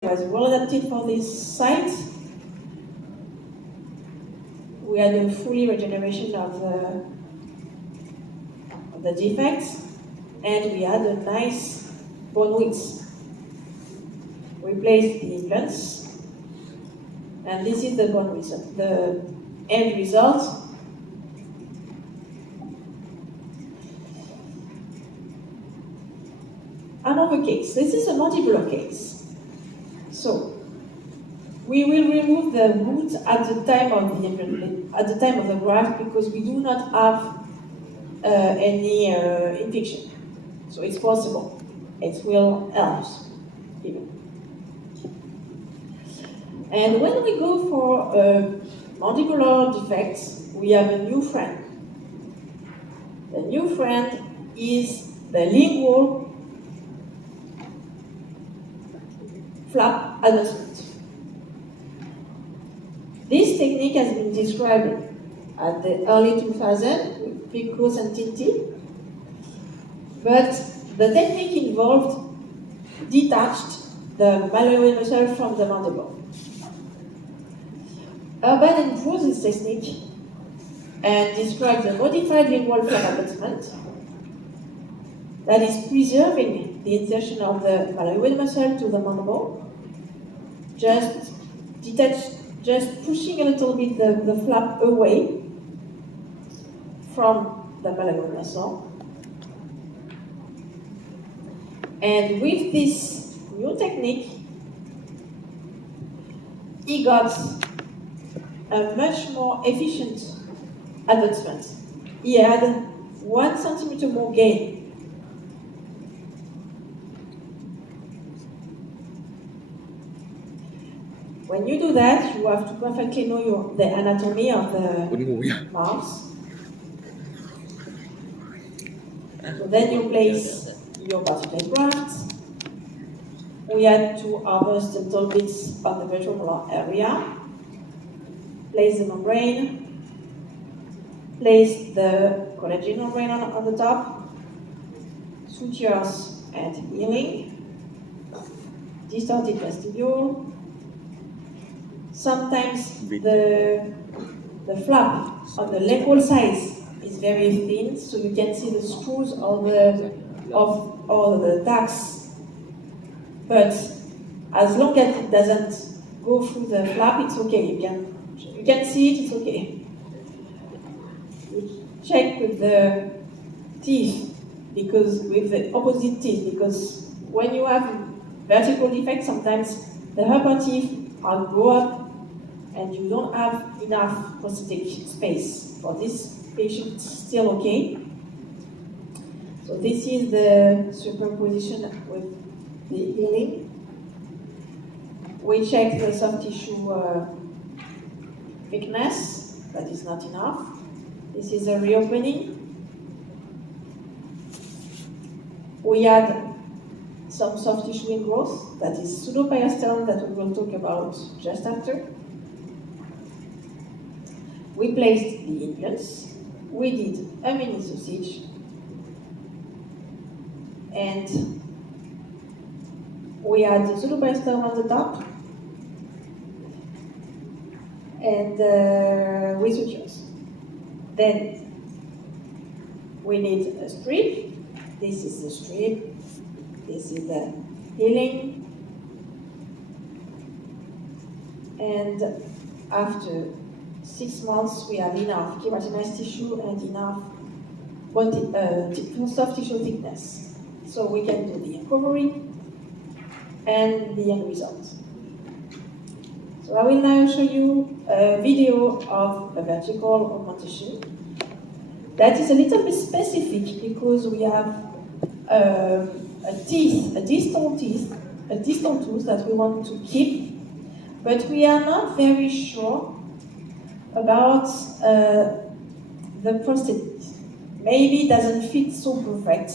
was well adapted for this site. We had a fully regeneration of the defects, and we had a nice bone width. Replaced the implants, and this is the bone width. The end result. Another case. This is a mandibular case. So we will remove the root at the time of the graft because we do not have any infection. So it's possible. It will help even. And when we go for mandibular defects, we have a new friend. The new friend is the lingual flap adjustment. This technique has been described at the early 2000s with Picos and Tinti, but the technique involved detached the malleolar muscle from the mandible. Urban improved this technique and described the modified lingual flap adjustment that is preserving the insertion of the malleolar muscle to the mandible, just pushing a little bit the flap away from the malleolar muscle. And with this new technique, he got a much more efficient advancement. He had 1 centimeter more gain. When you do that, you have to perfectly know the anatomy of the mouth. So then you place your particulate graft. We had to harvest a little bit on the vertebral area. Place the membrane. Place the collagen membrane on the top. Sutures and healing. Distorted vestibule. Sometimes the flap on the lateral side is very thin, so you can see the screws of the tacks. But as long as it doesn't go through the flap, it's okay. You can see it, it's okay. You check with the teeth, with the opposite teeth, because when you have vertical defects, sometimes the upper teeth are grow up and you don't have enough prosthetic space. For this patient, it's still okay. So this is the superposition with the healing. We check the soft tissue thickness. That is not enough. This is a reopening. We had some soft tissue ingrowth. That is pseudoperiosteum that we will talk about just after. We placed the implants. We did a mini sausage. And we had the pseudoperiosteum on the top. And with sutures. Then we need a strip. This is the strip. This is the healing. And after 6 months, we have enough keratinized tissue and enough soft tissue thickness. So we can do the recovery and the end result. So I will now show you a video of a vertical augmentation. That is a little bit specific because we have a distal tooth that we want to keep, but we are not very sure about the prosthetic. Maybe it doesn't fit so perfect,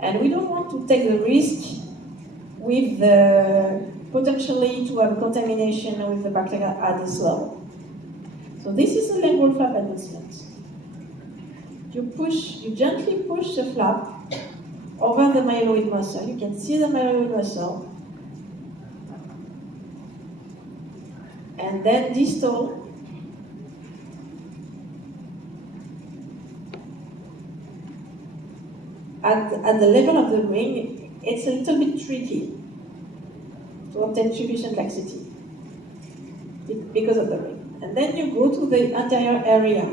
and we don't want to take the risk with potentially to have contamination with the bacteria at this level. So this is a lingual flap adjustment. You gently push the flap over the myloid muscle. You can see the myloid muscle. and then distal. At the level of the ring, it's a little bit tricky to obtain sufficient laxity because of the ring. And then you go to the anterior area.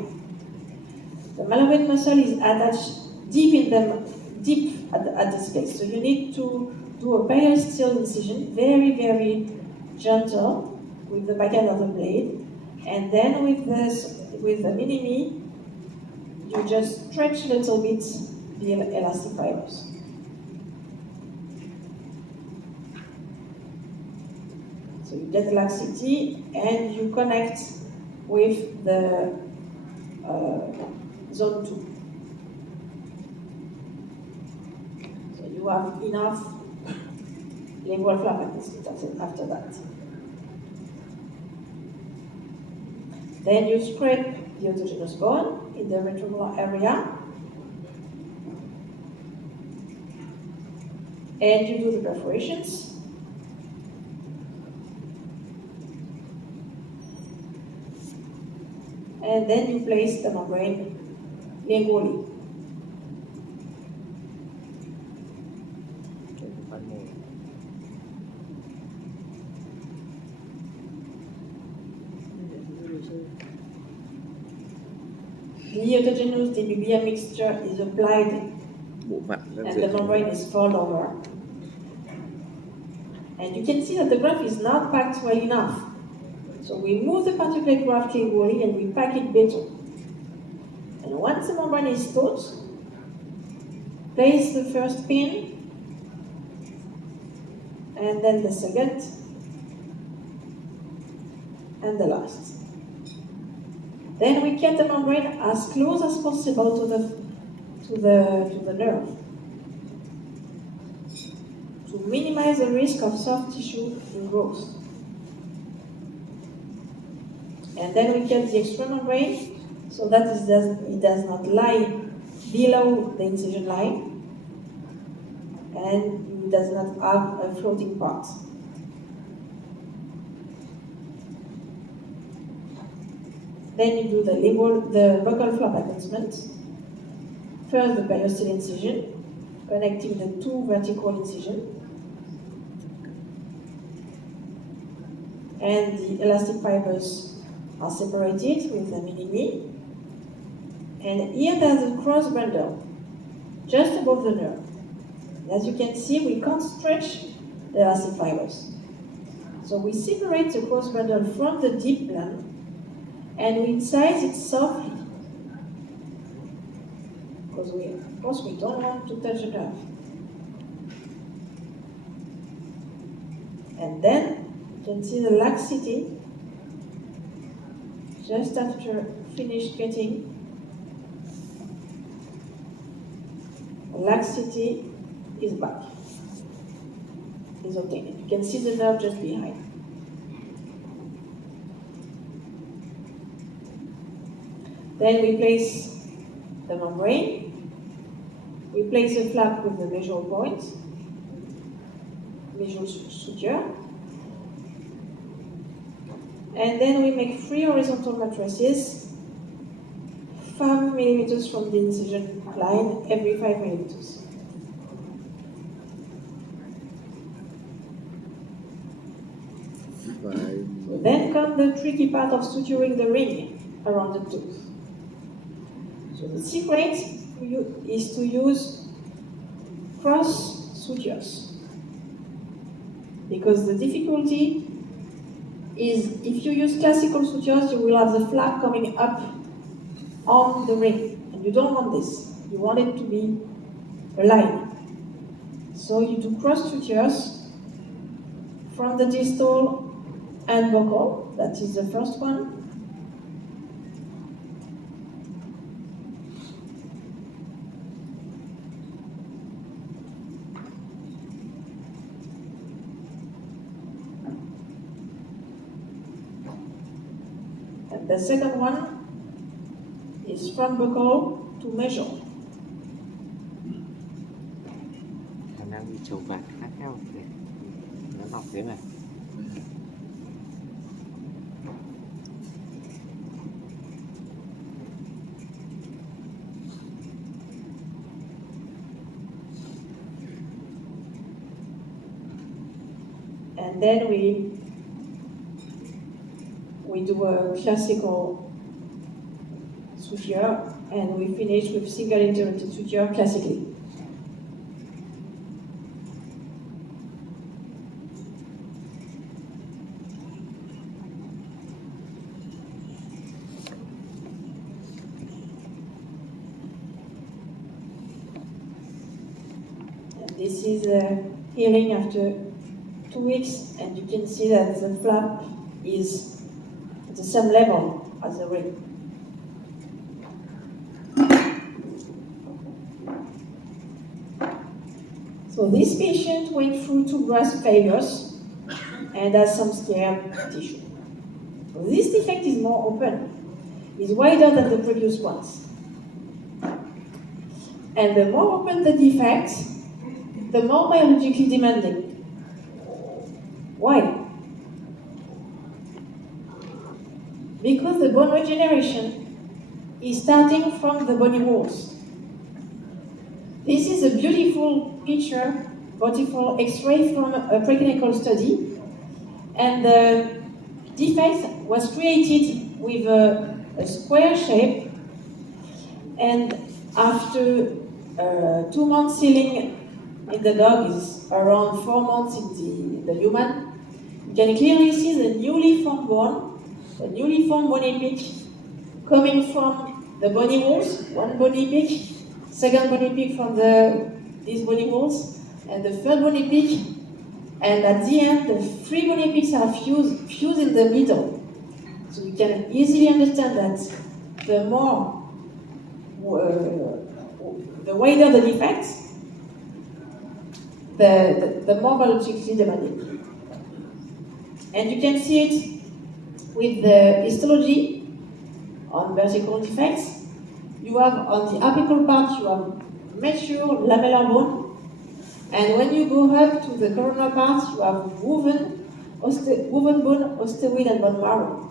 The malobate muscle is attached deep at this place. So you need to do a periosteal incision, very, very gentle with the back end of the blade. And then with the minimi, you just stretch a little bit the elastic fibers. So you get laxity and you connect with the zone 2. So you have enough lingual flap after that. Then you scrape the autogenous bone in the retromolar area. And you do the perforations. And then you place the membrane lingually. The autogenous GBR mixture is applied and the membrane is folded over. And you can see that the graft is not packed well enough. So we move the particulate graft lingually and we pack it better. And once the membrane is taut, place the first pin, and then the second, and the last. Then we get the membrane as close as possible to the nerve to minimize the risk of soft tissue ingrowth. And then we get the extra membrane so that it does not lie below the incision line and it does not have a floating part. Then you do the buccal flap advancement. First, the periosteal incision, connecting the two vertical incisions. And the elastic fibers are separated with the minimi. And here there's a cross bundle, just above the nerve. As you can see, we can't stretch the elastic fibers. So we separate the cross bundle from the deep plan, and we incise it softly. Because of course we don't want to touch the nerve. And then you can see the laxity just after finished cutting. The laxity is back, is obtained. You can see the nerve just behind. Then we place the membrane. We place the flap with the visual point, visual suture. And then we make 3 horizontal matrices, 5 millimeters from the incision line every 5 millimeters. So then comes the tricky part of suturing the ring around the tooth. So the secret is to use cross sutures, because the difficulty is if you use classical sutures, you will have the flap coming up on the ring, and you don't want this. You want it to be a line. So you do cross sutures from the distal and buccal, that is the first one. And the second one is from buccal to measure. Khả năng bị trầu vạt khác nhau để nó lọc thế này. And then we do a classical suture, and we finish with single interrupted suture classically. And this is healing after 2 weeks, and you can see that the flap is at the same level as the ring. So this patient went through 2 grasp failures and has some scar tissue. So this defect is more open, is wider than the previous ones. And the more open the defect, the more biologically demanding. Why? Because the bone regeneration is starting from the bony walls. This is a beautiful picture, beautiful X-ray from a preclinical study, and the defect was created with a square shape, and after 2 months healing in the dog is around 4 months in the human, you can clearly see the newly formed bone, the newly formed bony peak coming from the bony walls, one bony peak, second bony peak from these bony walls, and the third bony peak, and at the end the 3 bony peaks are fused in the middle. So you can easily understand that the more, the wider the defect, the more biologically demanding. And you can see it with the histology on vertical defects. You have on the apical part, you have mature lamellar bone, and when you go up to the coronal part, you have woven bone, osteoid, and bone marrow.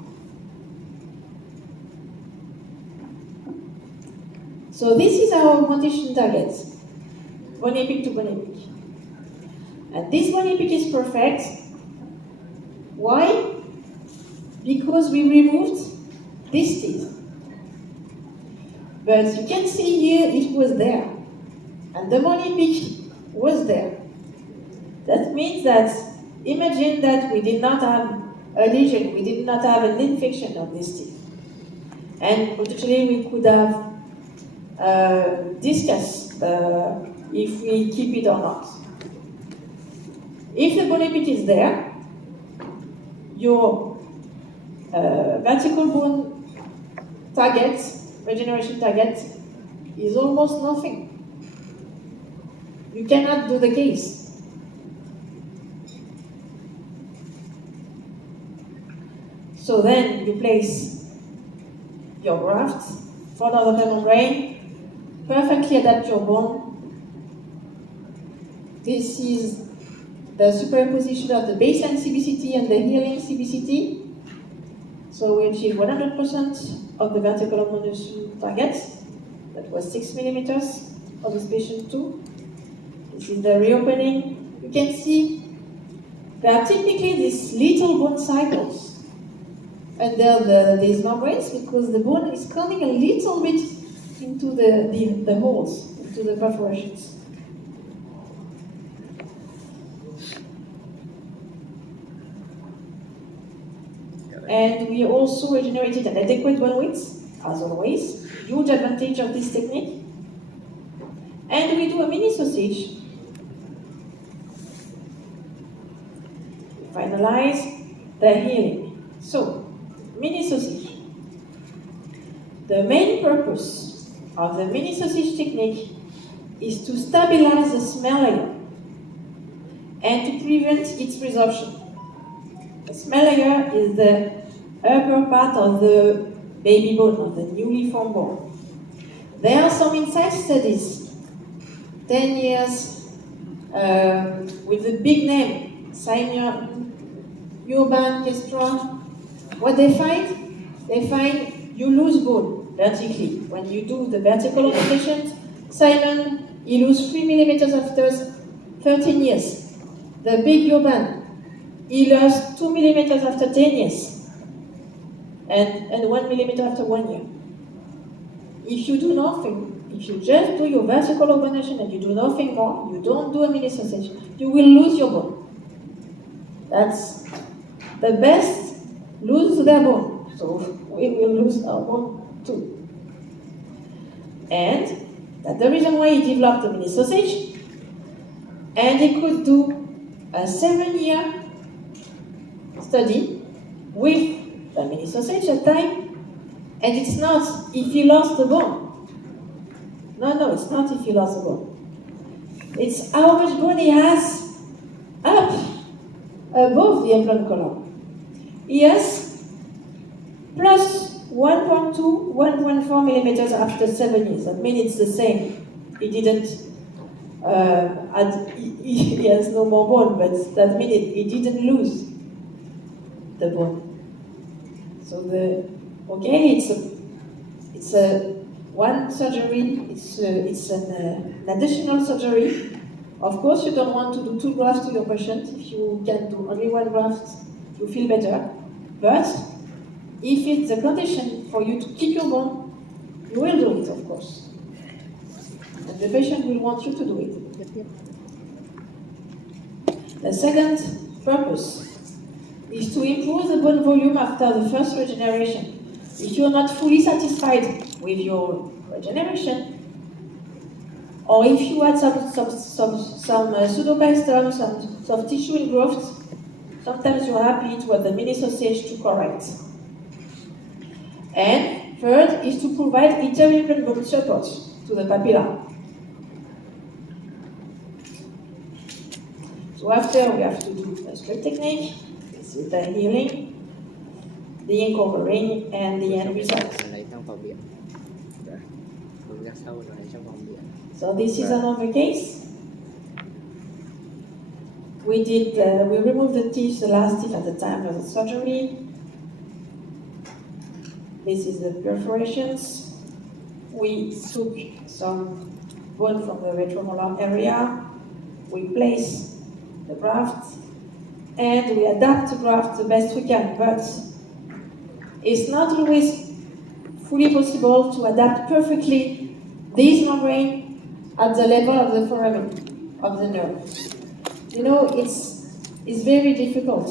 So this is our augmentation target, bony peak to bony peak. And this bony peak is perfect. Why? Because we removed this teeth. But you can see here it was there. And the bony peak was there. That means that, imagine that we did not have a lesion, we did not have an infection of this teeth. And potentially we could have discussed if we keep it or not. If the bony peak is there, your vertical bone target, regeneration target, is almost nothing. You cannot do the case. So then you place your graft, follow the membrane, perfectly adapt your bone. This is the superimposition of the baseline CBCT and the healing CBCT. So we achieve 100% of the vertical augmentation target. That was 6 millimeters for this patient too. This is the reopening. You can see there are typically these little bone cycles under these membranes because the bone is coming a little bit into the holes, into the perforations. And we also regenerated an adequate bone width, as always. Huge advantage of this technique. And we do a mini sausage. Finalize the healing. So, mini sausage. The main purpose of the mini sausage technique is to stabilize the smell layer and to prevent its resorption. The smell layer is the upper part of the baby bone, of the newly formed bone. There are some inside studies, 10 years, with a big name, Simon, Urban, Kestra. What they find? They find you lose bone vertically. When you do the vertical augmentation, Simon, he loses 3 millimeters after 13 years. The big Urban, he lost 2 millimeters after 10 years, and 1 millimeter after 1 year. If you do nothing, if you just do your vertical overnutrition and you do nothing more, you don't do a mini sausage, you will lose your bone. That's the best lose their bone, so we will lose our bone too. And that's the reason why he developed the mini sausage, and he could do a 7-year study with the mini sausage at time. And it's not if he lost the bone. No, it's not if he lost the bone. It's how much bone he has up above the implant column. He has plus 1.2, 1.4 millimeters after 7 years. That means it's the same. He didn't, he has no more bone, but that means he didn't lose the bone. So it's a one surgery, it's an additional surgery. Of course, you don't want to do 2 grafts to your patient. If you can do only 1 graft, you feel better. But if it's a condition for you to keep your bone, you will do it, of course. And the patient will want you to do it. The second purpose is to improve the bone volume after the first regeneration. If you're not fully satisfied with your regeneration, or if you had some pseudoperistome, some soft tissue ingrowth, sometimes you're happy to have the mini sausage to correct. And third is to provide inter-implant bone support to the papilla. So after we have to do a straight technique. This is the healing, the uncovering, and the end result. So this is another case. We removed the teeth, the last teeth at the time of the surgery. This is the perforations. We took some bone from the retromolar area. We place the graft, and we adapt the graft the best we can, but it's not always fully possible to adapt perfectly this membrane at the level of the foramen of the nerve. You know, it's very difficult.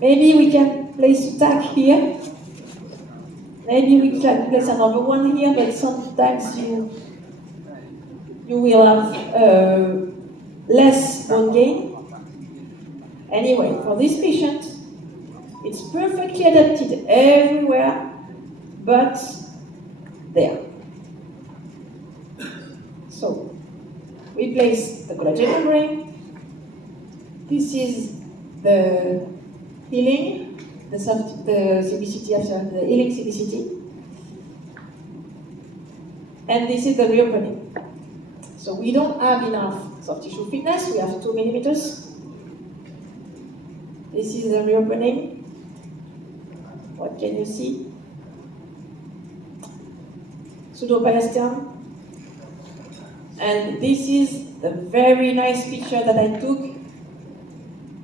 Maybe we can place a tack here, maybe we can place another one here, but sometimes you will have less bone gain. Anyway, for this patient, it's perfectly adapted everywhere but there. So, we place the collagen membrane. This is the healing, the CBCT after the healing CBCT. And this is the reopening. So we don't have enough soft tissue thickness, we have 2 millimeters. This is the reopening. What can you see? Pseudoperistome. And this is the very nice picture that I took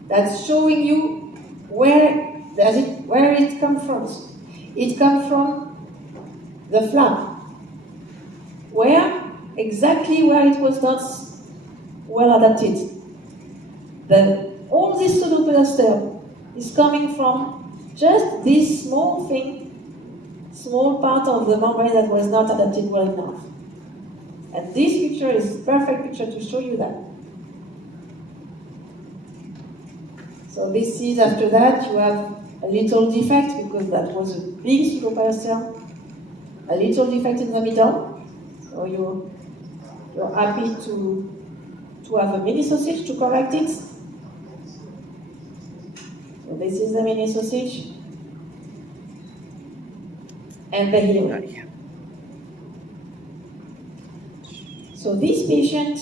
that's showing you where it comes from. It comes from the flap. Exactly where it was not well adapted. All this pseudoperistome is coming from just this small thing, small part of the membrane that was not adapted well enough. And this picture is a perfect picture to show you that. So this is, after that, you have a little defect, because that was a big pseudoperistome, a little defect in the middle. So you're happy to have a mini sausage to correct it. So this is the mini sausage. And the healing. So this patient,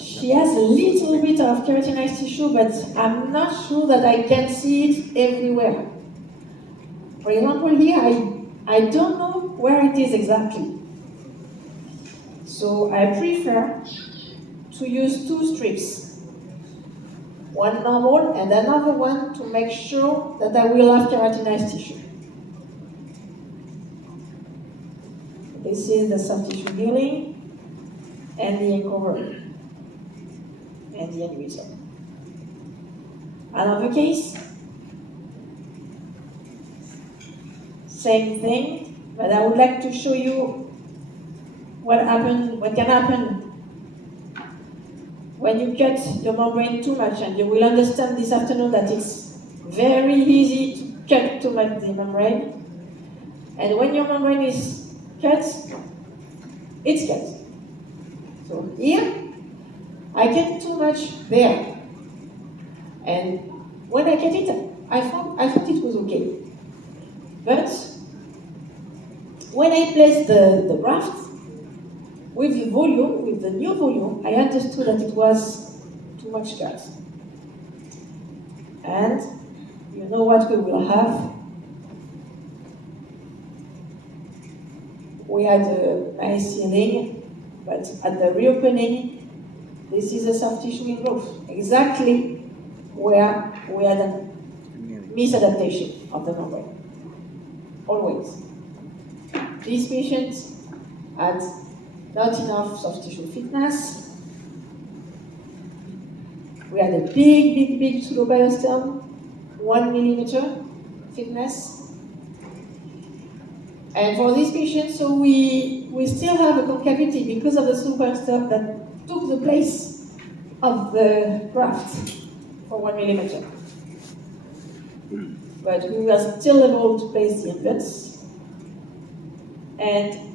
she has a little bit of keratinized tissue, but I'm not sure that I can see it everywhere. For example, here, I don't know where it is exactly. So I prefer to use 2 strips. one normal and another one to make sure that I will have keratinized tissue. This is the soft tissue healing and the uncover and the end result. Another case, same thing, but I would like to show you what can happen when you cut your membrane too much, and you will understand this afternoon that it's very easy to cut too much the membrane. And when your membrane is cut, it's cut. So here, I cut too much there. And when I cut it, I thought it was okay. But when I placed the graft, with the volume, with the new volume, I understood that it was too much cut. And you know what we will have? We had a nice healing, but at the reopening, this is a soft tissue ingrowth, exactly where we had a misadaptation of the membrane. Always. These patients had not enough soft tissue thickness. We had a big pseudoperistome, 1 millimeter thickness. And for these patients, so we still have a concavity because of the pseudoperistome that took the place of the graft for 1 millimeter. But we were still able to place the implants, and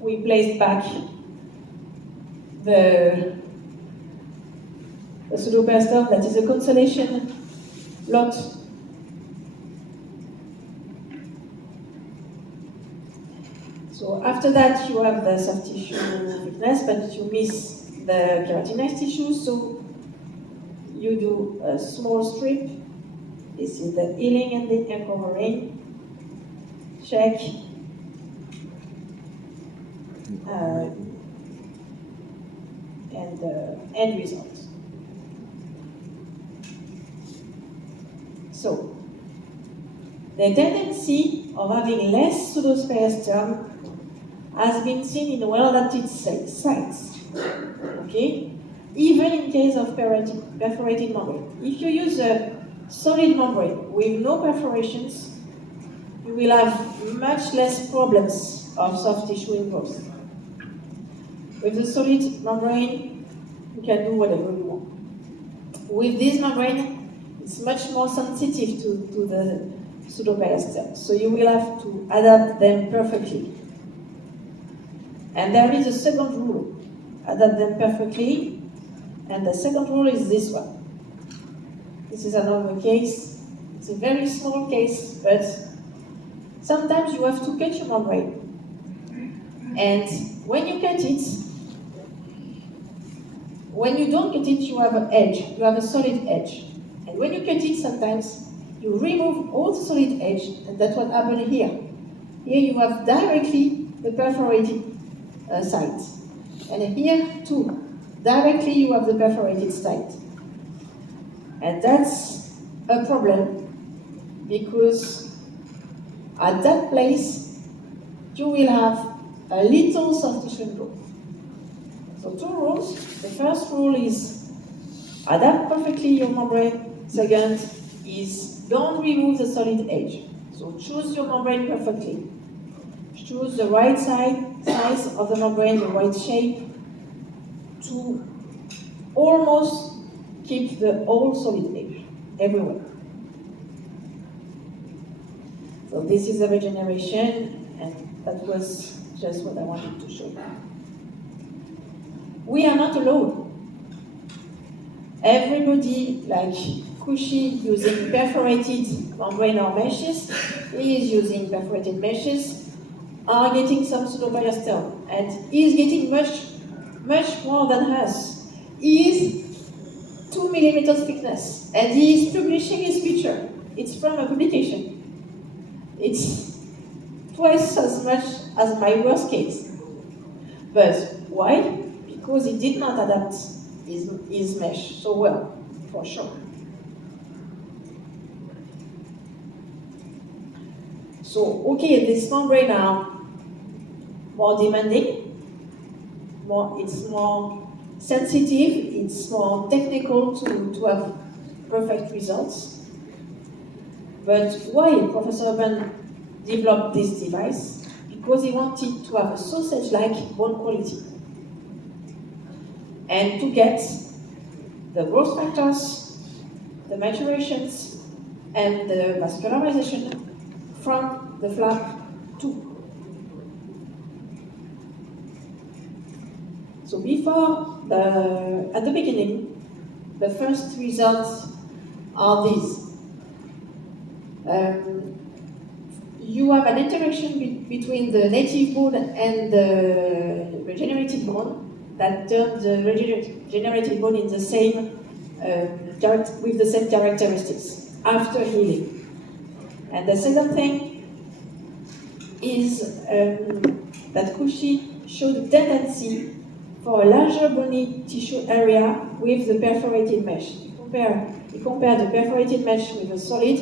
we placed back the pseudoperistome that is a consolation lot. So after that, you have the soft tissue thickness, but you miss the keratinized tissue, so you do a small strip. This is the healing and the uncovering. Check. And end result. So, the tendency of having less pseudoperistome has been seen in well-adapted sites, okay? Even in case of perforated membrane. If you use a solid membrane with no perforations, you will have much less problems of soft tissue ingrowth. With the solid membrane, you can do whatever you want. With this membrane, it's much more sensitive to the pseudoperistome, so you will have to adapt them perfectly. And there is a second rule, adapt them perfectly, and the second rule is this one. This is another case. It's a very small case, but sometimes you have to cut your membrane. And when you cut it, when you don't cut it, you have an edge, you have a solid edge. And when you cut it, sometimes you remove all the solid edge, and that's what happened here. Here you have directly the perforated site. And here too, directly you have the perforated site. And that's a problem, because at that place, you will have a little soft tissue growth. So 2 rules. The first rule is adapt perfectly your membrane. Second is don't remove the solid edge. So choose your membrane perfectly. Choose the right size of the membrane, the right shape, to almost keep the whole solid edge everywhere. So this is the regeneration, and that was just what I wanted to show you. We are not alone. Everybody, like Kushi, using perforated membrane or meshes, is using perforated meshes, are getting some pseudoperistome, and is getting much more than us. He is 2 millimeters thickness, and he is publishing his picture. It's from a publication. It's twice as much as my worst case. But why? Because he did not adapt his mesh so well, for sure. So, okay, this membrane are more demanding, it's more sensitive, it's more technical to have perfect results. But why Professor Urban developed this device? Because he wanted to have a sausage-like bone quality and to get the growth factors, the maturations, and the vascularization from the flap too. So at the beginning, the first results are these. You have an interaction between the native bone and the regenerated bone that turns the regenerated bone in the same with the same characteristics after healing. And the second thing is that Cauchy showed a tendency for a larger bony tissue area with the perforated mesh. He compared the perforated mesh with a solid,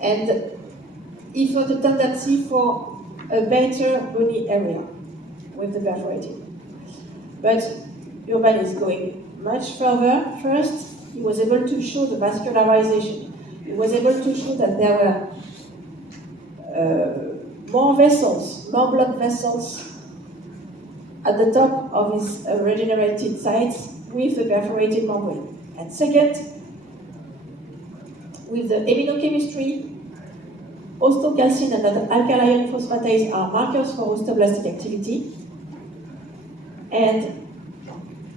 and he found a tendency for a better bony area with the perforated. But Urban is going much further. First, he was able to show the vascularization. He was able to show that there were more vessels, more blood vessels at the top of his regenerated sites with the perforated membrane. And second, with the immunochemistry, osteocalcin and alkaline phosphatase are markers for osteoblastic activity. And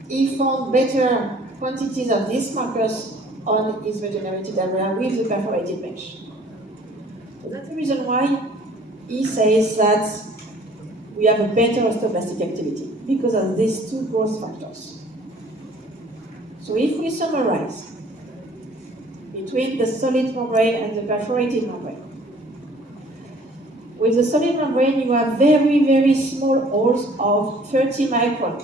he found better quantities of these markers on his regenerated area with the perforated mesh. So that's the reason why he says that we have a better osteoblastic activity, because of these two growth factors. So if we summarize between the solid membrane and the perforated membrane, with the solid membrane you have very, very small holes of 30 micron.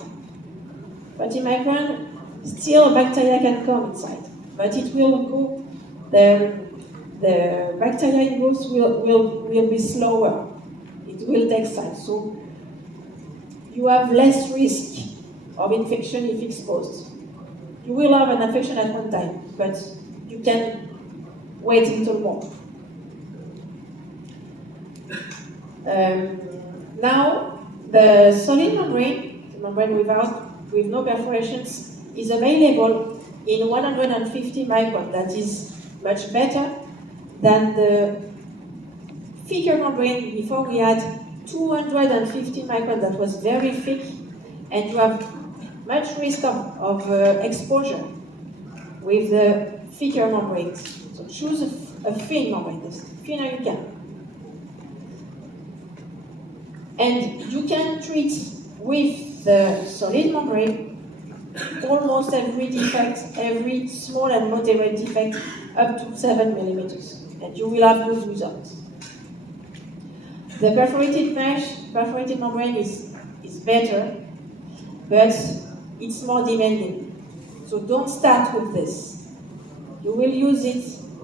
30 micron, still bacteria can come inside, but it will go, the bacteria growth will be slower. It will take time. So you have less risk of infection if exposed. You will have an infection at one time, but you can wait a little more. Now, the solid membrane, the membrane with no perforations, is available in 150 micron. That is much better than the thicker membrane. Before we had 250 micron that was very thick, and you have much risk of exposure with the thicker membranes. So choose a thin membrane, the thinner you can. And you can treat with the solid membrane almost every defect, every small and moderate defect up to 7 millimeters, and you will have good results. The perforated membrane is better, but it's more demanding. So don't start with this. You will use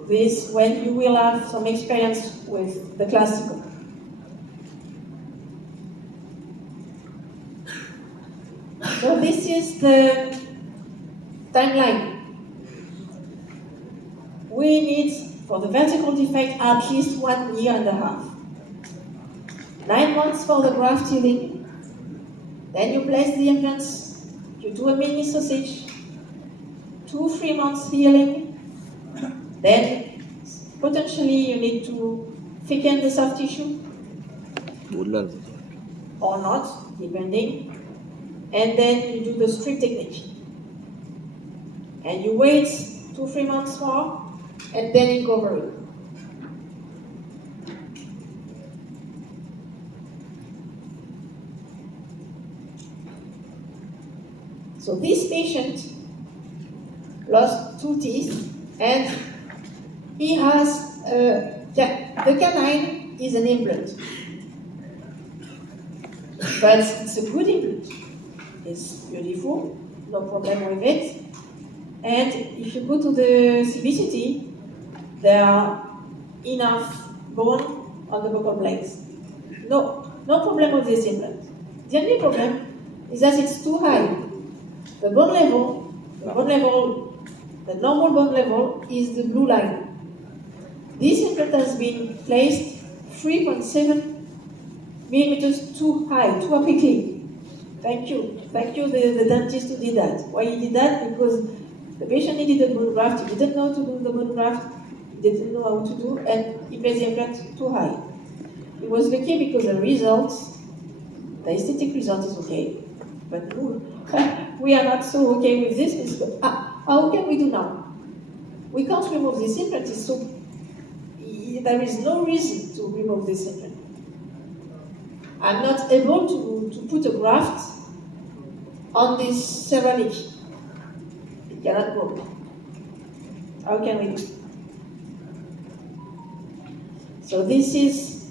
this when you will have some experience with the classical. So this is the timeline. We need, for the vertical defect, at least 1.5 years. 9 months for the graft healing. Then you place the implants, you do a mini sausage, 2-3 months healing. Then potentially you need to thicken the soft tissue or not, depending. And then you do the strip technique. And you wait 2-3 months more, and then you cover it. So this patient lost 2 teeth, and he has, the canine is an implant. But it's a good implant. It's beautiful, no problem with it. And if you go to the CBCT, there are enough bone on the vocal plates. No problem with this implant. The only problem is that it's too high. The normal bone level is the blue line. This implant has been placed 3.7 millimeters too high, too apically. Thank you, the dentist who did that. Why he did that? Because the patient needed a bone graft, he didn't know how to do the bone graft, he didn't know how to do, and he placed the implant too high. He was lucky because the aesthetic result is okay, but we are not so okay with this. How can we do now? We can't remove this implant, there is no reason to remove this implant. I'm not able to put a graft on this ceramic. It cannot go. How can we do? So this is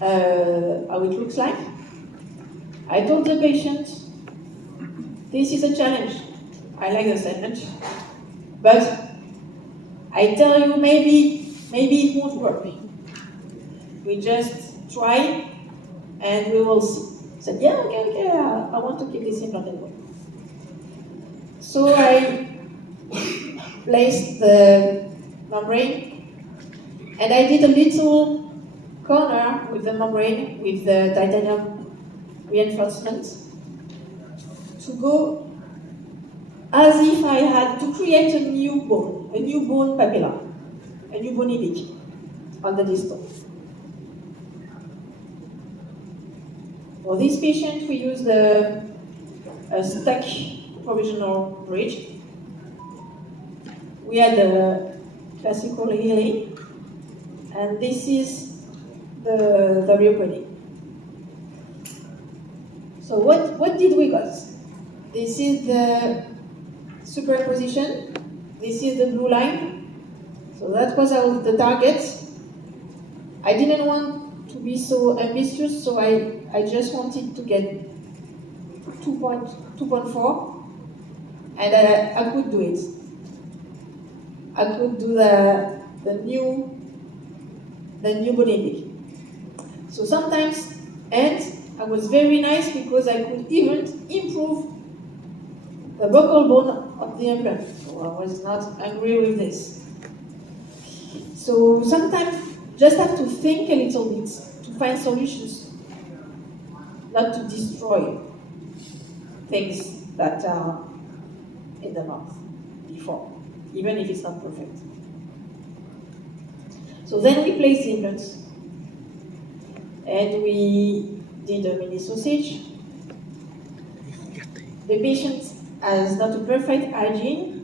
how it looks like. I told the patient, this is a challenge. I like the challenge, but I tell you, maybe it won't work. We just try, and we will see. I said, yeah, okay, I want to keep this implant in. So I placed the membrane, and I did a little corner with the membrane with the titanium reinforcement to go as if I had to create a new bone papilla, a new bony peak on the distal. For this patient, we used a stuck provisional bridge. We had a classical healing, and this is the reopening. So what did we got? This is the superposition. This is the blue line. So that was the target. I didn't want to be so ambitious, so I just wanted to get 2.4, and I could do it. I could do the new bony. So sometimes, and I was very nice because I could even improve the buccal bone of the implant. So I was not angry with this. So sometimes just have to think a little bit to find solutions, not to destroy things that are in the mouth before, even if it's not perfect. So then we place the implants, and we did a mini sausage. The patient has not a perfect hygiene.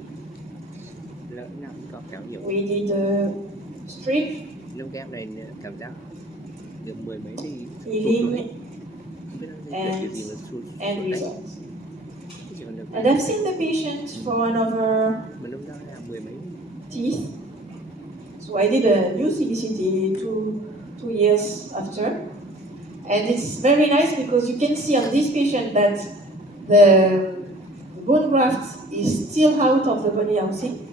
We did a strip, healing, and results. And I've seen the patient for another teeth. So I did a new CBCT 2 years after. And it's very nice because you can see on this patient that the bone graft is still out of the bony housing.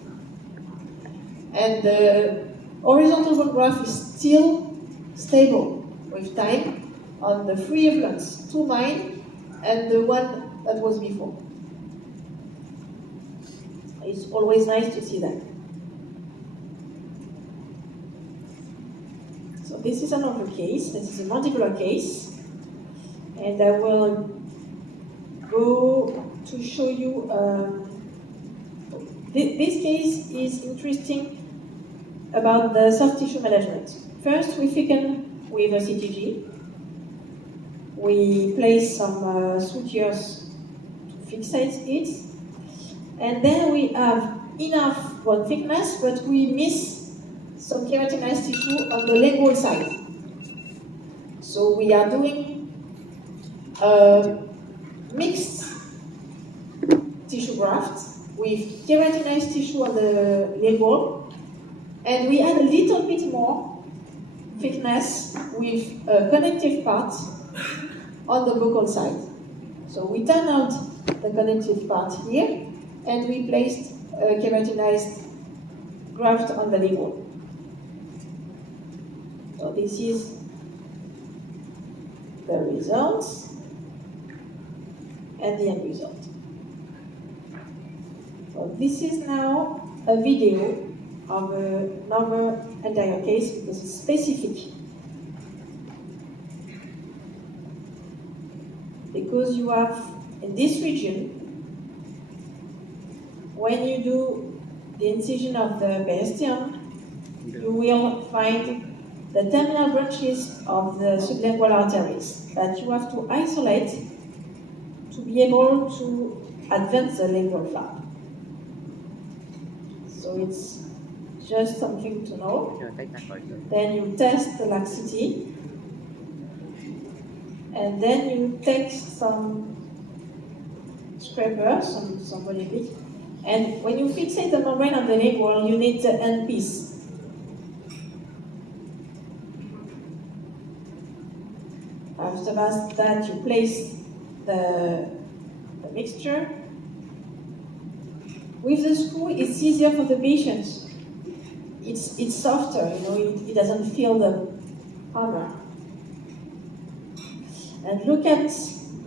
And the horizontal bone graft is still stable with time on the 3 implants, 2 mine and the one that was before. It's always nice to see that. So this is another case. This is a mandibular case, and I will go to show you. This case is interesting about the soft tissue management. First, we thicken with a CTG. We place some sutures to fixate it, and then we have enough bone thickness, but we miss some keratinized tissue on the lingual side. So we are doing mixed tissue graft with keratinized tissue on the lingual, and we add a little bit more thickness with a connective part on the buccal side. So we turn out the connective part here, and we placed a keratinized graft on the lingual. So this is the results and the end result. So this is now a video of another anterior case because it's specific. Because you have, in this region, when you do the incision of the peristeum, you will find the terminal branches of the sublingual arteries that you have to isolate to be able to advance the lingual flap. So it's just something to know. Then you test the laxity, and then you take some scraper, some polypic, and when you fixate the membrane on the lingual, you need the end piece. After that, you place the mixture. With the screw, it's easier for the patient. It's softer, it doesn't feel the hammer. And look at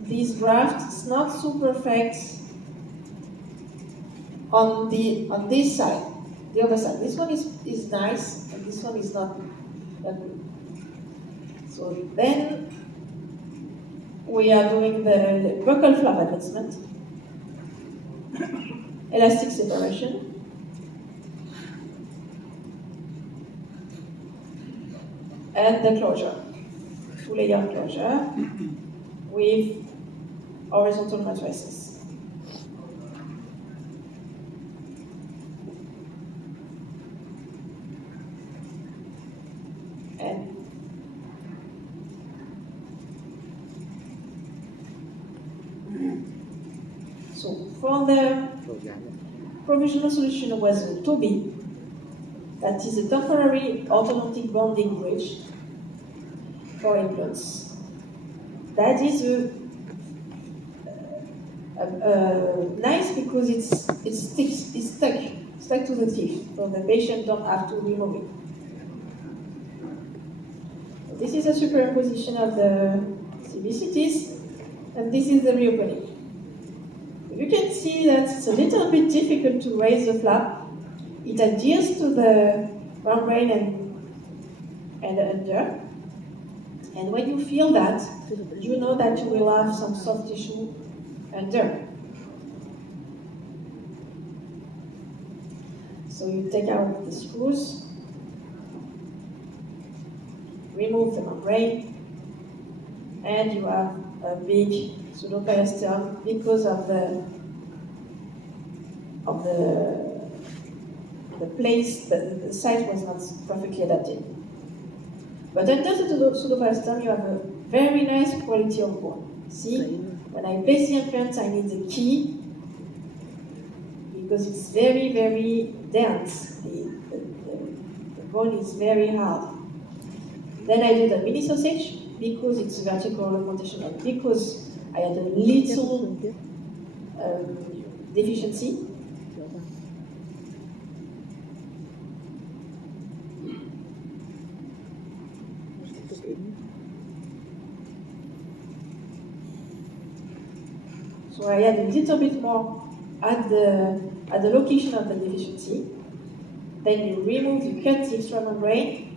this graft, it's not so perfect on this side, the other side. This one is nice, and this one is not that good. So then we are doing the buccal flap advancement, elastic separation, and the closure, two-layer closure with horizontal matrices. And so for the provisional solution was a TOBI, that is a temporary orthodontic bonding bridge for implants. That is nice because it's stuck to the teeth, so the patient don't have to remove it. This is a superimposition of the CBCTs, and this is the reopening. You can see that it's a little bit difficult to raise the flap. It adheres to the membrane and under. And when you feel that, you know that you will have some soft tissue under. So you take out the screws, remove the membrane, and you have a big pseudoperiosteum because of the place, the site was not perfectly adapted. But under the pseudoperiosteum, you have a very nice quality of bone. See, when I place the implant, I need the key because it's very, very dense. The bone is very hard. Then I do the mini sausage because it's vertical augmentation and because I had a little deficiency. So I had a little bit more at the location of the deficiency. Then you remove, you cut the extra membrane,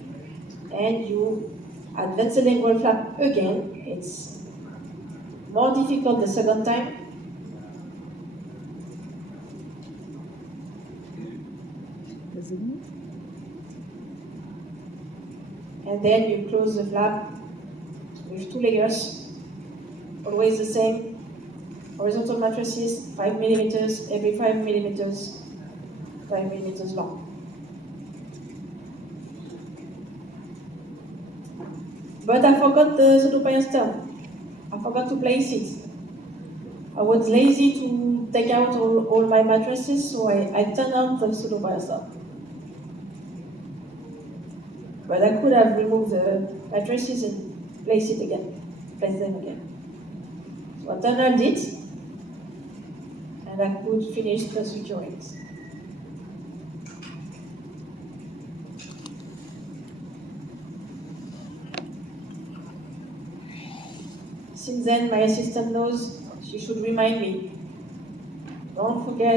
and you advance the lingual flap again. It's more difficult the second time. And then you close the flap with 2 layers, always the same. Horizontal matrices, 5 millimeters, every 5 millimeters, 5 millimeters long. But I forgot the pseudoperiosteum. I forgot to place it. I was lazy to take out all my matrices, so I turned on the pseudoperiosteum. But I could have removed the matrices and place them again. So I turned on it. and I could finish the suturings. Since then, my assistant knows she should remind me, don't forget